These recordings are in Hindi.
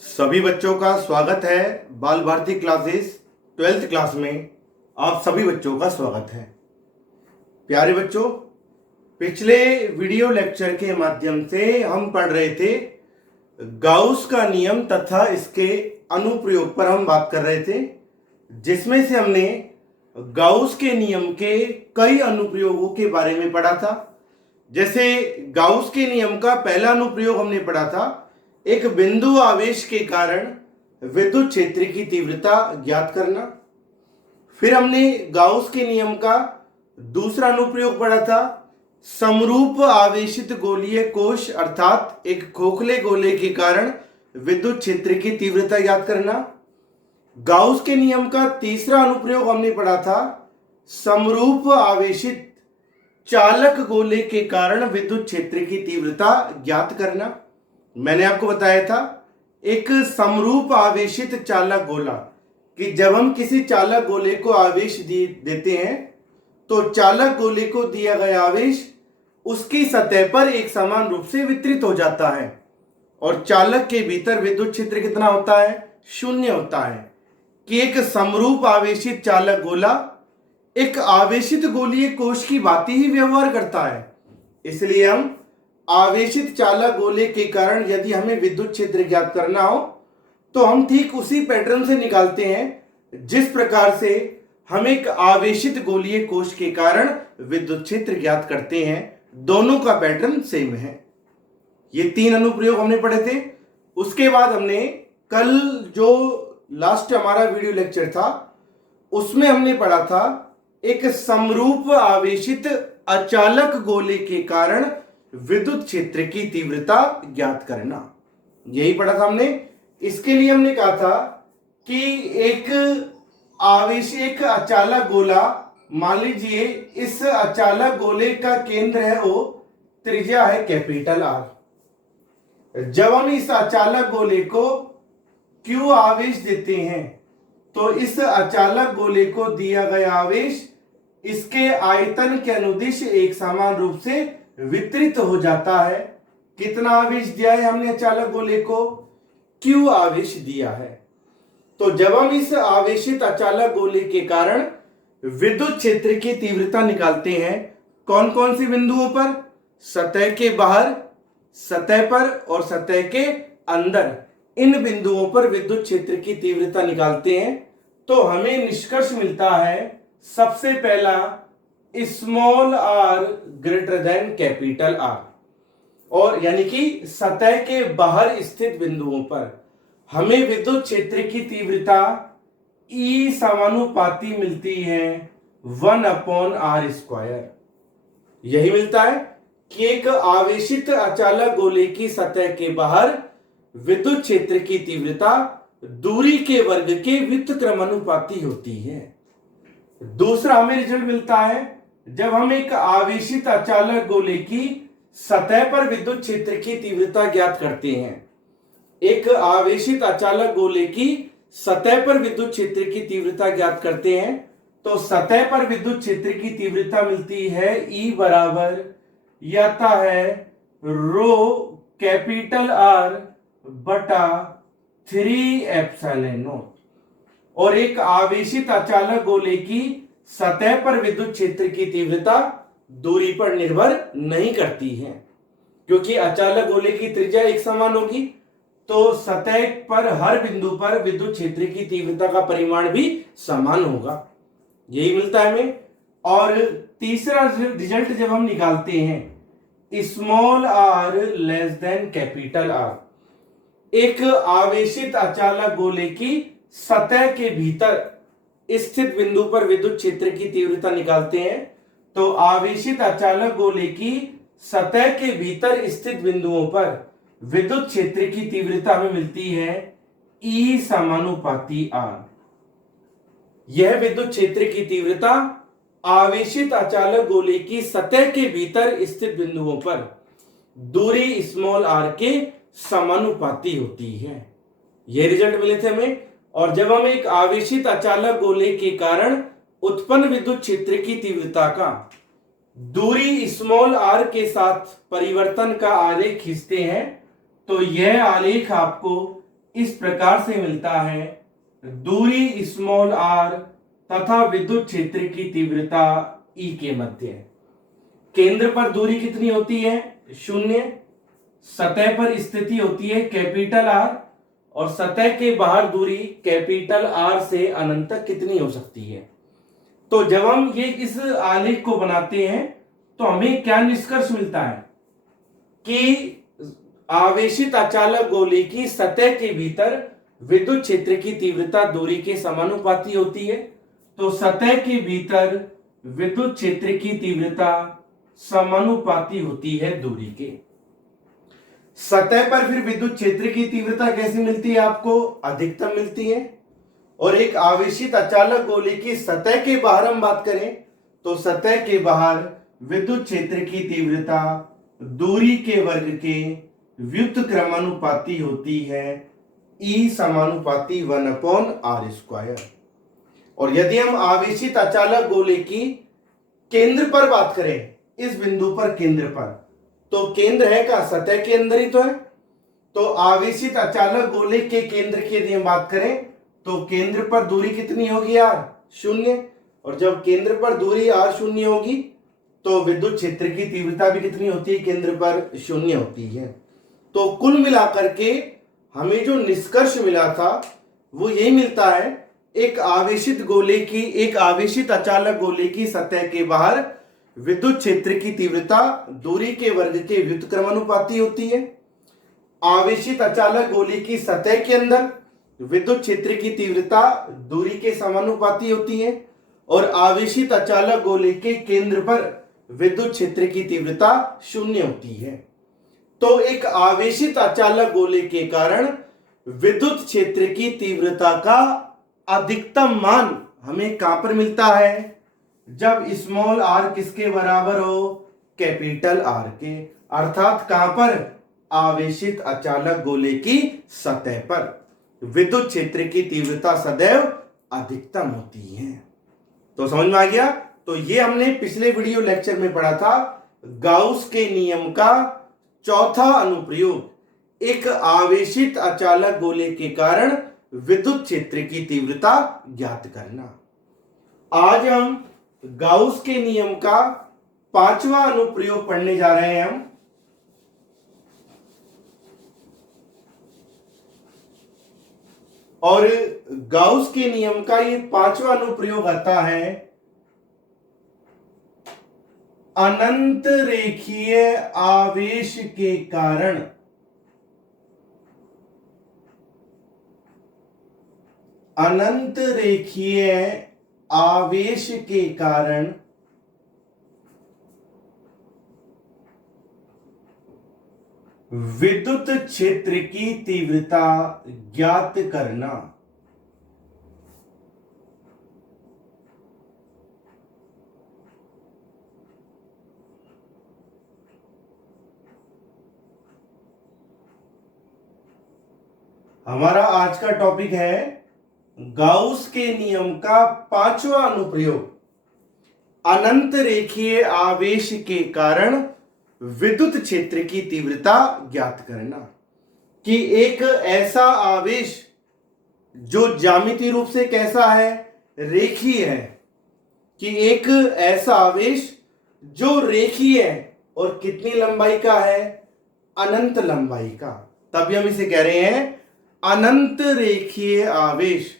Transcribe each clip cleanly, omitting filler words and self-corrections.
सभी बच्चों का स्वागत है बाल भारती क्लासेस 12th क्लास में। आप सभी बच्चों का स्वागत है। प्यारे बच्चों, पिछले वीडियो लेक्चर के माध्यम से हम पढ़ रहे थे गाउस का नियम तथा इसके अनुप्रयोग पर हम बात कर रहे थे, जिसमें से हमने गाउस के नियम के कई अनुप्रयोगों के बारे में पढ़ा था। जैसे गाउस के नियम का पहला अनुप्रयोग हमने पढ़ा था, एक बिंदु आवेश के कारण विद्युत क्षेत्र की तीव्रता ज्ञात करना। फिर हमने गाउस के नियम का दूसरा अनुप्रयोग पढ़ा था, समरूप आवेशित गोलीय कोश अर्थात एक खोखले गोले के कारण विद्युत क्षेत्र की तीव्रता ज्ञात करना। गाउस के नियम का तीसरा अनुप्रयोग हमने पढ़ा था, समरूप आवेशित चालक गोले के कारण विद्युत क्षेत्र की तीव्रता ज्ञात करना। मैंने आपको बताया था एक समरूप आवेशित चालक गोला कि जब हम किसी चालक गोले को आवेश देते हैं तो चालक गोले को दिया गया आवेश उसकी सतह पर एक समान रूप से वितरित हो जाता है और चालक के भीतर विद्युत क्षेत्र कितना होता है? शून्य होता है। कि एक समरूप आवेशित चालक गोला एक आवेशित गोलीय कोश की भांति ही व्यवहार करता है। इसलिए हम आवेशित चालक गोले के कारण यदि हमें विद्युत क्षेत्र ज्ञात करना हो तो हम ठीक उसी पैटर्न से निकालते हैं जिस प्रकार से हम एक आवेशित गोलीय कोश के कारण विद्युत क्षेत्र ज्ञात करते हैं। दोनों का पैटर्न सेम है। ये तीन अनुप्रयोग हमने पढ़े थे। उसके बाद हमने कल जो लास्ट हमारा वीडियो लेक्चर था उसमें हमने पढ़ा था एक समरूप आवेशित अचालक गोले के कारण विद्युत क्षेत्र की तीव्रता ज्ञात करना। यही पढ़ा था हमने। इसके लिए हमने कहा था कि एक एक अचालक गोला, मान लीजिए इस अचालक गोले का केंद्र है वो, त्रिज्या है कैपिटल आर। जब हम इस अचालक गोले को Q आवेश देते हैं तो इस अचालक गोले को दिया गया आवेश इसके आयतन के अनुदिश एक समान रूप से वितरित हो जाता है। कितना आवेश दिया है हमने अचालक गोले को? Q आवेश दिया है। तो जब हम इस आवेशित अचालक गोले के कारण विद्युत क्षेत्र की तीव्रता निकालते हैं, कौन कौन सी बिंदुओं पर? सतह के बाहर, सतह पर और सतह के अंदर, इन बिंदुओं पर विद्युत क्षेत्र की तीव्रता निकालते हैं तो हमें निष्कर्ष मिलता है सबसे पहला small R greater than capital R, और यानी कि सतह के बाहर स्थित बिंदुओं पर हमें विद्युत क्षेत्र की तीव्रता E समानुपाती मिलती है 1/r²। यही मिलता है कि एक आवेशित अचालक गोले की सतह के बाहर विद्युत क्षेत्र की तीव्रता दूरी के वर्ग के व्युत्क्रमानुपाती होती है। दूसरा हमें रिजल्ट मिलता है जब हम एक आवेशित अचालक गोले की सतह पर विद्युत क्षेत्र की तीव्रता ज्ञात करते हैं। एक आवेशित अचालक गोले की सतह पर विद्युत क्षेत्र की तीव्रता ज्ञात करते हैं तो सतह पर विद्युत क्षेत्र की तीव्रता मिलती है E बराबर आता है रो कैपिटल R बटा 3ε0। और एक आवेशित अचालक गोले की सतह पर विद्युत क्षेत्र की तीव्रता दूरी पर निर्भर नहीं करती है, क्योंकि अचालक गोले की त्रिज्या एक समान होगी तो सतह पर हर बिंदु पर विद्युत क्षेत्र की तीव्रता का परिमाण भी समान होगा। यही मिलता है हमें। और तीसरा रिजल्ट जब हम निकालते हैं small R less than capital R, एक आवेशित अचालक गोले की सतह के भीतर स्थित बिंदु पर विद्युत क्षेत्र की तीव्रता निकालते हैं तो आवेशित अचालक गोले की सतह के भीतर स्थित बिंदुओं पर विद्युत क्षेत्र की तीव्रता हमें मिलती है E समानुपाती R। यह विद्युत क्षेत्र की तीव्रता आवेशित अचालक गोले की सतह के भीतर स्थित बिंदुओं पर दूरी स्मॉल r के समानुपाती होती है। यह रिजल्ट मिले थे हमें। और जब हम एक आवेशित अचालक गोले के कारण उत्पन्न विद्युत क्षेत्र की तीव्रता का दूरी स्मॉल r के साथ परिवर्तन का आलेख खींचते हैं तो यह आलेख आपको इस प्रकार से मिलता है। दूरी स्मॉल r तथा विद्युत क्षेत्र की तीव्रता E के मध्य। केंद्र पर दूरी कितनी होती है? 0। सतह पर स्थिति होती है कैपिटल R, और सतह के बाहर दूरी कैपिटल R से अनंत तक कितनी हो सकती है? तो जब हम ये इस आलेख को बनाते हैं तो हमें क्या निष्कर्ष मिलता है कि आवेशित अचालक गोले की सतह के भीतर विद्युत क्षेत्र की तीव्रता दूरी के समानुपाती होती है। तो सतह के भीतर विद्युत क्षेत्र की तीव्रता समानुपाती होती है दूरी के। सतह पर फिर विद्युत क्षेत्र की तीव्रता कैसी मिलती है? आपको अधिकतम मिलती है। और एक आवेशित अचालक गोले की सतह के बाहर हम बात करें तो सतह के बाहर विद्युत क्षेत्र की तीव्रता दूरी के वर्ग के व्युत्क्रमानुपाती होती है, E समानुपाती 1/r²। और यदि हम आवेशित अचालक गोले की केंद्र पर बात करें, इस बिंदु पर केंद्र पर, तो केंद्र है का सतह के अंदर ही तो है। तो आवेशित अचालक गोले के केंद्र की यदि हम बात करें तो केंद्र पर दूरी कितनी होगी r? 0। और जब केंद्र पर दूरी r 0 होगी तो विद्युत क्षेत्र की तीव्रता भी कितनी होती है? केंद्र पर 0 होती है। तो कुल मिलाकर के हमें जो निष्कर्ष मिला था वो यही मिलता है, एक आवेशित अचालक गोले की सतह के बाहर विद्युत क्षेत्र की तीव्रता दूरी के वर्ग के व्युत्क्रमानुपाती होती है। आवेशित अचालक गोले की सतह के अंदर विद्युत क्षेत्र की तीव्रता दूरी के समानुपाती होती है। और आवेशित अचालक गोले के केंद्र पर विद्युत क्षेत्र की तीव्रता 0 होती है। तो एक आवेशित अचालक गोले के कारण विद्युत क्षेत्र की तीव्रता का अधिकतम मान हमें कहां पर मिलता है? जब स्मॉल r किसके बराबर हो? कैपिटल R के। अर्थात कहां पर? आवेशित अचालक गोले की सतह पर विद्युत क्षेत्र की तीव्रता सदैव अधिकतम होती है। तो समझ में आ गया? तो ये हमने पिछले वीडियो लेक्चर में पढ़ा था, गाउस के नियम का चौथा अनुप्रयोग, एक आवेशित अचालक गोले के कारण विद्युत क्षेत्र की तीव्रता ज्ञात करना। आज हम गाउस के नियम का पांचवा अनुप्रयोग पढ़ने जा रहे हैं हम। और गाउस के नियम का ये पांचवा अनुप्रयोग आता है अनंत रेखीय आवेश के कारण अनंत रेखीय आवेश के कारण विद्युत क्षेत्र की तीव्रता ज्ञात करना। हमारा आज का टॉपिक है गाउस के नियम का पांचवा अनुप्रयोग, अनंत रेखीय आवेश के कारण विद्युत क्षेत्र की तीव्रता ज्ञात करना। कि एक ऐसा आवेश जो ज्यामितीय रूप से कैसा है? रेखीय है। कि एक ऐसा आवेश जो रेखीय है और कितनी लंबाई का है? अनंत लंबाई का, तभी हम इसे कह रहे हैं अनंत रेखीय आवेश।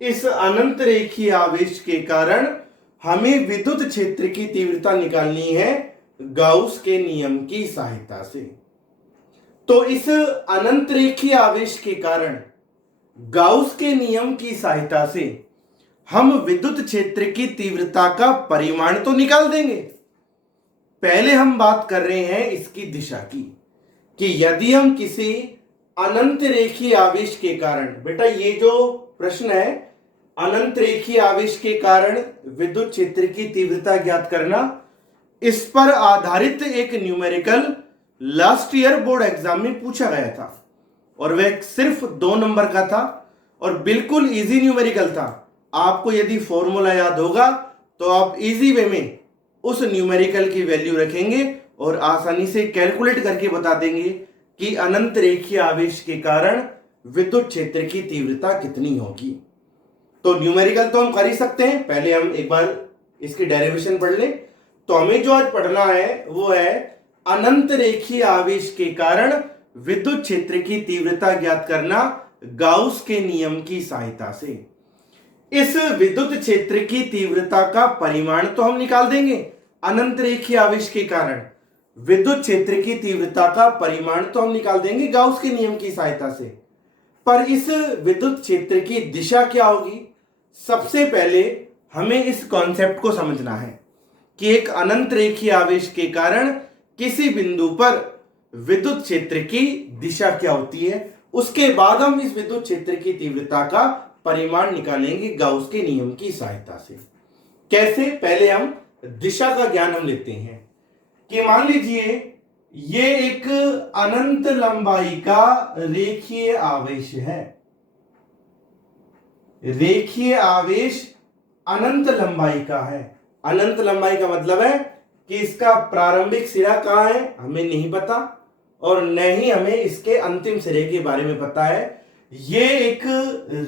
इस अनंत रेखीय आवेश के कारण हमें विद्युत क्षेत्र की तीव्रता निकालनी है गाउस के नियम की सहायता से। तो इस अनंत रेखीय आवेश के कारण गाउस के नियम की सहायता से हम विद्युत क्षेत्र की तीव्रता का परिमाण तो निकाल देंगे। पहले हम बात कर रहे हैं इसकी दिशा की, कि यदि हम किसी अनंत रेखीय आवेश के कारण, बेटा ये जो प्रश्न है अनंत रेखीय आवेश के कारण विद्युत क्षेत्र की तीव्रता ज्ञात करना, इस पर आधारित एक numerical last year board exam में पूछा गया था और वह सिर्फ 2 नंबर का था और बिल्कुल इजी न्यूमेरिकल था। आपको यदि फॉर्मूला याद होगा तो आप इजी वे में उस न्यूमेरिकल की वैल्यू रखेंगे और आसानी से कैलकुलेट करके बता देंगे कि अनंत रेखीय आवेश के कारण विद्युत क्षेत्र की तीव्रता कितनी होगी। तो न्यूमेरिकल तो हम कर ही सकते हैं, पहले हम एक बार इसकी डेरिवेशन पढ़ लें। तो हमें जो आज पढ़ना है वो है अनंत रेखीय आवेश के कारण विद्युत क्षेत्र की तीव्रता ज्ञात करना गाउस के नियम की सहायता से। इस विद्युत क्षेत्र की तीव्रता का परिमाण तो हम निकाल देंगे, अनंत रेखीय आवेश के कारण विद्युत क्षेत्र की तीव्रता का परिमाण तो हम निकाल देंगे गाउस के नियम की सहायता से। पर इस विद्युत क्षेत्र की दिशा क्या होगी, सबसे पहले हमें इस कॉन्सेप्ट को समझना है कि एक अनंत रेखीय आवेश के कारण किसी बिंदु पर विद्युत क्षेत्र की दिशा क्या होती है। उसके बाद हम इस विद्युत क्षेत्र की तीव्रता का परिमाण निकालेंगे गाउस के नियम की सहायता से। कैसे, पहले हम दिशा का ज्ञान हम लेते हैं कि मान लीजिए ये एक अनंत लंबाई का रेखीय आवेश है। रेखीय आवेश अनंत लंबाई का है। अनंत लंबाई का मतलब है कि इसका प्रारंभिक सिरा कहां है हमें नहीं पता, और न ही हमें इसके अंतिम सिरे के बारे में पता है। ये एक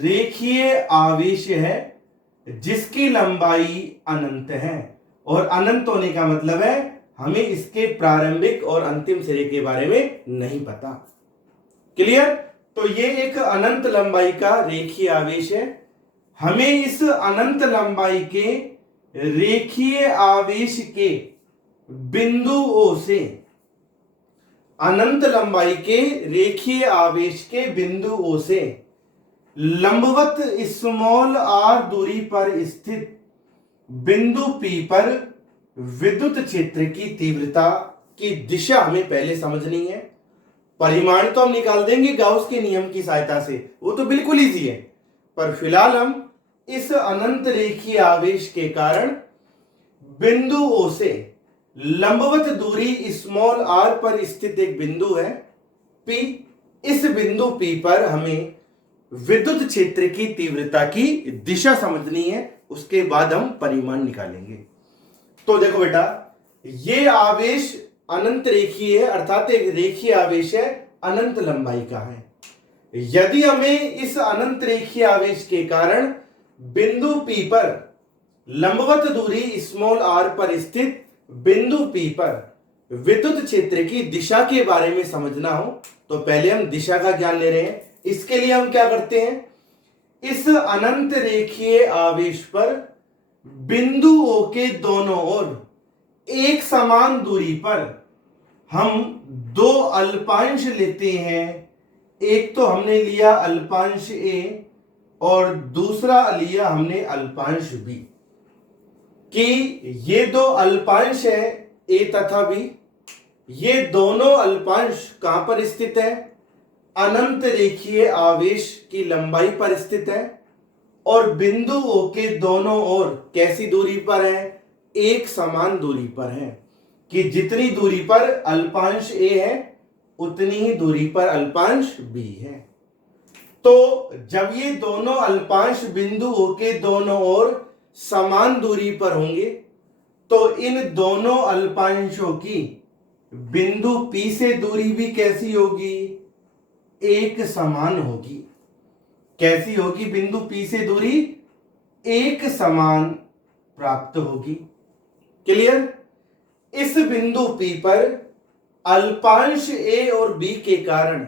रेखीय आवेश है जिसकी लंबाई अनंत है, और अनंत होने का मतलब है हमें इसके प्रारंभिक और अंतिम सिरे के बारे में नहीं पता। क्लियर। तो ये एक अनंत लंबाई का रेखीय आवेश है। हमें इस अनंत लंबाई के रेखीय आवेश के बिंदु O से, अनंत लंबाई के रेखीय आवेश के बिंदु O से लंबवत स्मॉल r दूरी पर स्थित बिंदु P पर विद्युत क्षेत्र की तीव्रता की दिशा हमें पहले समझनी है। परिमाण तो हम निकाल देंगे गाउस के नियम की सहायता से, वो तो बिल्कुल इजी है। पर फिलहाल हम इस अनंत रेखीय आवेश के कारण बिंदु O से लंबवत दूरी स्मॉल r पर स्थित एक बिंदु है P। इस बिंदु P पर हमें विद्युत क्षेत्र की तीव्रता की दिशा समझनी है, उसके बाद हम परिमाण निकालेंगे। तो देखो बेटा, ये आवेश अनंत रेखीय है, अर्थात एक रेखीय आवेश है, अनंत लंबाई का है। यदि हमें इस अनंत रेखीय आवेश के कारण बिंदु P पर लंबवत दूरी स्मॉल r पर स्थित बिंदु P पर विद्युत क्षेत्र की दिशा के बारे में समझना हो तो पहले हम दिशा का ज्ञान ले रहे हैं। इसके लिए हम क्या करते हैं, इस अनंत रेखीय आवेश पर बिंदु O के दोनों ओर एक समान दूरी पर हम दो अल्पांश लेते हैं। एक तो हमने लिया अल्पांश A और दूसरा लिया हमने अल्पांश B, कि ये दो अल्पांश है A तथा B। ये दोनों अल्पांश कहां पर स्थित है, अनंत रेखीय आवेश की लंबाई पर स्थित है, और बिंदु O के दोनों ओर कैसी दूरी पर है, एक समान दूरी पर है, कि जितनी दूरी पर अल्पांश A है उतनी ही दूरी पर अल्पांश B है। तो जब ये दोनों अल्पांश बिंदु O के दोनों ओर समान दूरी पर होंगे तो इन दोनों अल्पांशों की बिंदु P से दूरी भी कैसी होगी, एक समान होगी। कैसी होगी, बिंदु P से दूरी एक समान प्राप्त होगी। क्लियर। इस बिंदु P पर अल्पांश A और B के कारण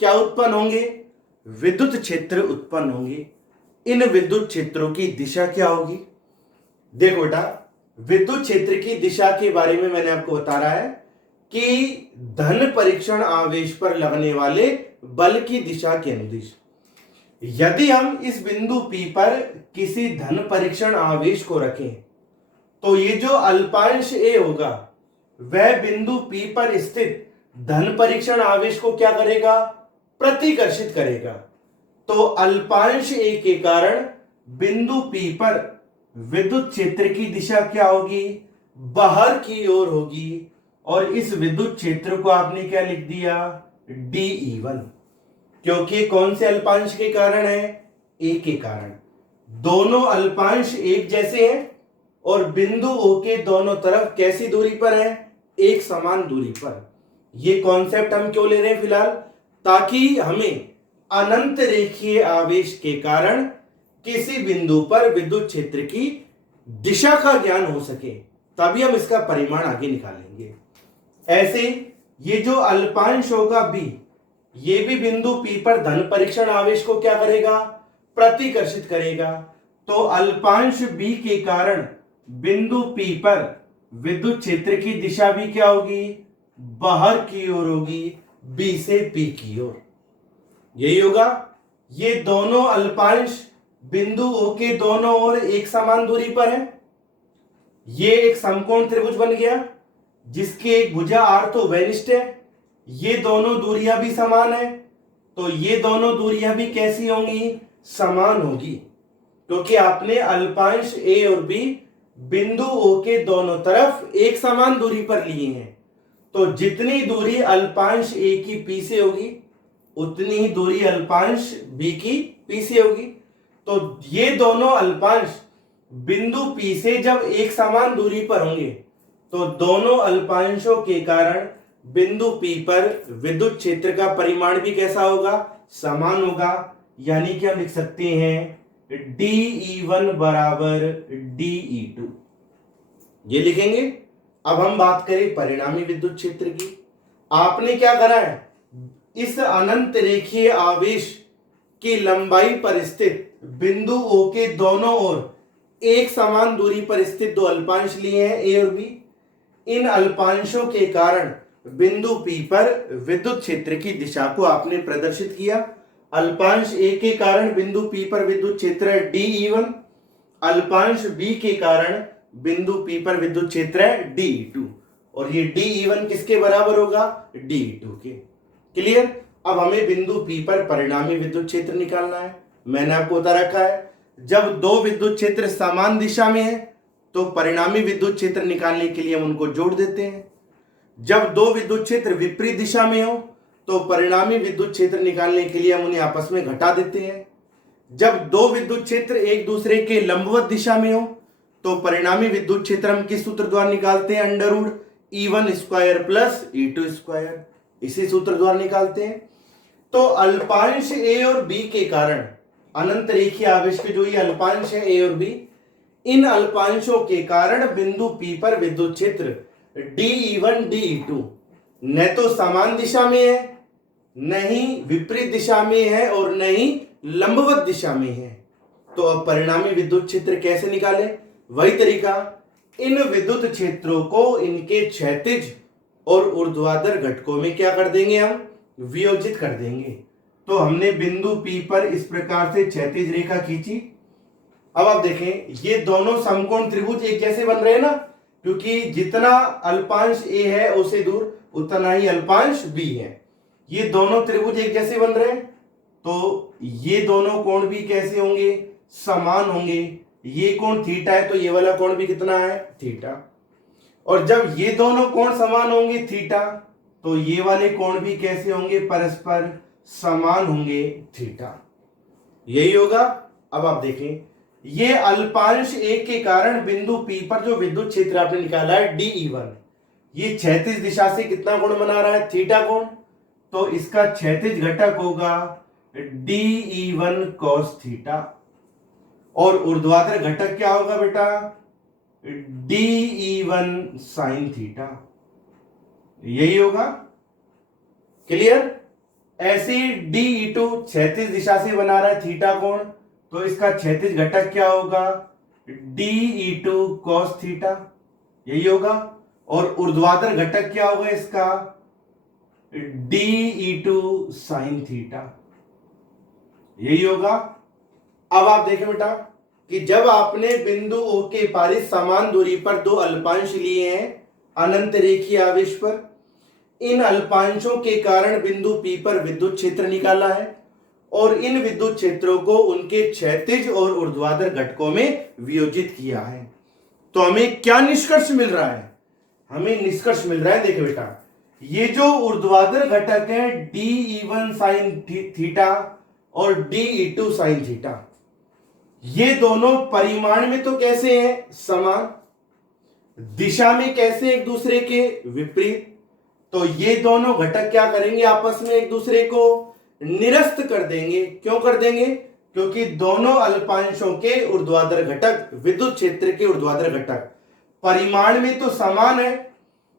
क्या उत्पन्न होंगे, विद्युत क्षेत्र उत्पन्न होंगे। इन विद्युत क्षेत्रों की दिशा क्या होगी। देखो बेटा, विद्युत क्षेत्र की दिशा के बारे में मैंने आपको बता रहा है कि धन परीक्षण आवेश पर लगने वाले बल की दिशा के अनुदिश। यदि हम इस बिंदु P पर किसी धन परीक्षण आवेश को रखें तो ये जो अल्पांश A होगा वह बिंदु P पर स्थित धन परीक्षण आवेश को क्या करेगा, प्रतिकर्षित करेगा। तो अल्पांश A के कारण बिंदु P पर विद्युत क्षेत्र की दिशा क्या होगी, बाहर की ओर होगी, और इस विद्युत क्षेत्र को आपने क्या लिख दिया, dE1, क्योंकि कौन से अल्पांश के कारण है, A के कारण। दोनों अल्पांश एक जैसे हैं और बिंदु O के दोनों तरफ कैसी दूरी पर है, एक समान दूरी पर। यह कॉन्सेप्ट हम क्यों ले रहे हैं फिलहाल, ताकि हमें अनंत रेखीय आवेश के कारण किसी बिंदु पर विद्युत क्षेत्र की दिशा का ज्ञान हो सके, तभी हम इसका परिमाण आगे निकालेंगे। ऐसे ये जो अल्पांश होगा बी, ये भी बिंदु पी पर धन परीक्षण आवेश को क्या करेगा, प्रतिकर्षित करेगा। तो अल्पांश बी के कारण बिंदु पी पर विद्युत क्षेत्र की दिशा भी क्या होगी, बाहर की ओर होगी, बी से पी की ओर। यही होगा। ये दोनों अल्पांश बिंदु ओ के दोनों ओर एक समान दूरी पर है। ये एक समकोण त्रिभुज बन गया जिसकी एक भुजा आर्थ वेनिष्ठ है। ये दोनों दूरियां भी समान है, तो ये दोनों दूरियां भी कैसी होंगी, समान होगी, क्योंकि आपने अल्पांश ए और बी बिंदु ओ के दोनों तरफ एक समान दूरी पर लिए हैं। तो जितनी दूरी अल्पांश ए की पी से होगी उतनी ही दूरी अल्पांश बी की पी से होगी। तो ये दोनों अल्पांश बिंदु पी से जब एक समान दूरी पर होंगे तो दोनों अल्पांशों के कारण बिंदु पी पर विद्युत क्षेत्र का परिमाण भी कैसा होगा, समान होगा। यानी कि हम लिख सकते हैं DE1 बराबर DE2, ये लिखेंगे। अब हम बात करें परिणामी विद्युत क्षेत्र की। आपने क्या करा है, इस अनंत रेखीय आवेश की लंबाई पर स्थित बिंदु ओ के दोनों ओर एक समान दूरी पर स्थित दो अल्पांश लिए हैं, ए और बी। इन अल्पांशों के कारण बिंदु पी पर विद्युत क्षेत्र की दिशा को आपने प्रदर्शित किया। अल्पांश ए के कारण बिंदु पी पर विद्युत क्षेत्र है DE1, अल्पांश बी के कारण बिंदु पी पर विद्युत क्षेत्र है DE2, और ये DE1 किसके बराबर होगा, DE2 के। क्लियर। अब हमें बिंदु पी पर परिणामी विद्युत क्षेत्र निकालना है। मैंने आपको बता रखा है जब दो विद्युत क्षेत्र समान दिशा में है तो परिणामी विद्युत क्षेत्र निकालने के लिए हम उनको जोड़ देते हैं। जब दो विद्युत क्षेत्र विपरीत दिशा में हो तो परिणामी विद्युत क्षेत्र निकालने के लिए हम उन्हें आपस में घटा देते हैं। जब दो विद्युत क्षेत्र एक दूसरे के लंबवत दिशा में हो तो परिणामी विद्युत क्षेत्र हम किस सूत्र द्वारा निकालते हैं, √E1 square plus E2 square, इसी सूत्र द्वारा निकालते हैं। तो अल्पांश ए और बी के कारण अनंत रेखीय आवेश के जो ये अल्पांश है ए और बी, इन अल्पांशों के कारण बिंदु पी पर विद्युत क्षेत्र DE1 DE2 न तो समान दिशा में है, न ही विपरीत दिशा में है, और न ही लंबवत दिशा में है। तो अब परिणामी विद्युत क्षेत्र कैसे निकालें, वही तरीका, इन विद्युत क्षेत्रों को इनके क्षैतिज और ऊर्ध्वाधर घटकों में क्या कर देंगे, हम वियोजित कर देंगे। तो हमने बिंदु P पर इस प्रकार से क्षैतिज रेखा खींची। अब आप देखें ये दोनों समकोण त्रिभुज एक जैसे बन रहे हैं ना, क्योंकि जितना अल्पांश A है उससे दूर उतना ही अल्पांश B है। ये दोनों त्रिभुज एक जैसे बन रहे हैं, तो ये दोनों कोण भी कैसे होंगे, समान होंगे। ये कोण थीटा है तो ये वाला कोण भी कितना है, थीटा। और जब ये दोनों कोण समान होंगे थीटा, तो ये वाले कोण भी कैसे होंगे, परस्पर समान होंगे, थीटा। यही होगा। अब आप देखें ये अल्पांश ए के कारण बिंदु P पर जो विद्युत क्षेत्र आपने निकाला है DE1, ये क्षैतिज दिशा से कितना कोण बना रहा है, थीटा कोण। तो इसका क्षैतिज घटक होगा DE1 cos थीटा, और ऊर्ध्वाधर घटक क्या होगा बेटा, DE1 sin थीटा। यही होगा। क्लियर। ऐसे DE2 क्षैतिज दिशा से बना रहा है थीटा कोण, तो इसका क्षैतिज घटक क्या होगा, DE2 cos थीटा। यही होगा। और ऊर्ध्वाधर घटक क्या होगा इसका, DE2 sin थीटा। यही होगा। अब आप देखें बेटा कि जब आपने बिंदु O के पारित समान दूरी पर दो अल्पांश लिए हैं अनंत रेखीय आवेश पर, इन अल्पांशों के कारण बिंदु P पर विद्युत क्षेत्र निकाला है और इन विद्युत क्षेत्रों को उनके क्षैतिज और ऊर्ध्वाधर घटकों में वियोजित किया है। तो हमें क्या निष्कर्ष मिल रहा है, हमें निष्कर्ष मिल रहा है, देखो बेटा ये जो ऊर्ध्वाधर घटक है DE1 sin थीटा और DE2 sin थीटा, ये दोनों परिमाण में तो कैसे हैं, समान, दिशा में कैसे एक दूसरे के विपरीत। तो ये दोनों घटक क्या करेंगे, आपस में एक दूसरे को निरस्त कर देंगे। क्यों कर देंगे? क्योंकि दोनों अल्पांशों के ऊर्ध्वाधर घटक, विद्युत क्षेत्र के ऊर्ध्वाधर घटक परिमाण में तो समान है,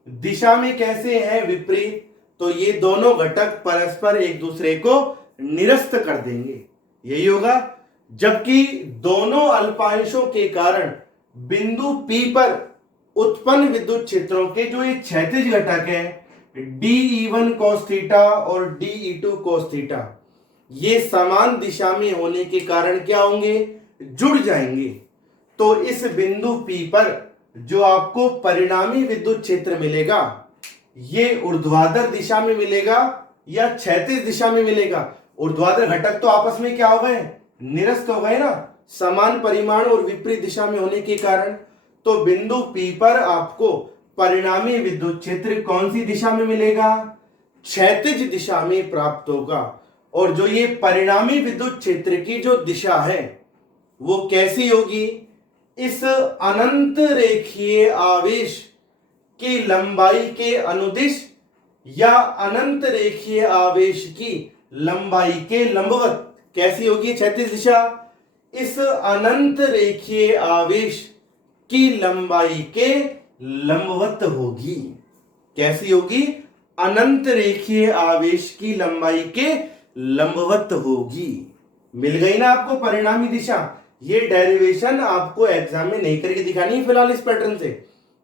दिशा में कैसे है विपरीत, तो ये दोनों घटक परस्पर एक दूसरे को निरस्त कर देंगे, यही होगा। जबकि दोनों अल्पांशों के कारण बिंदु P पर उत्पन्न विद्युत क्षेत्रों के जो ये क्षैतिज घटक है DE1 cos थीटा और DE2 cos थीटा, ये समान दिशा में होने के कारण क्या होंगे? जुड़ जाएंगे। तो इस बिंदु P पर जो आपको परिणामी विद्युत क्षेत्र मिलेगा, ये ऊर्ध्वाधर दिशा में मिलेगा या क्षैतिज दिशा में मिलेगा? ऊर्ध्वाधर घटक तो आपस में क्या हो गए? निरस्त हो गए ना, समान परिमाण और विपरीत दिशा में होने के कारण। तो बिंदु P पर आपको परिणामी विद्युत क्षेत्र कौन सी दिशा में मिलेगा? क्षैतिज दिशा में प्राप्त होगा। और जो ये परिणामी विद्युत क्षेत्र की जो दिशा है वो कैसी होगी? इस अनंत रेखीय आवेश की लंबाई के अनुदिश या अनंत रेखीय आवेश की लंबाई के लंबवत कैसी होगी क्षैतिज दिशा? इस अनंत रेखीय आवेश की लंबाई के लंबवत होगी। कैसी होगी? अनंत रेखीय आवेश की लंबाई के लंबवत होगी। मिल गई ना आपको परिणामी दिशा? ये डेरिवेशन आपको एग्जाम में नहीं करके दिखानी है फिलहाल इस पैटर्न से।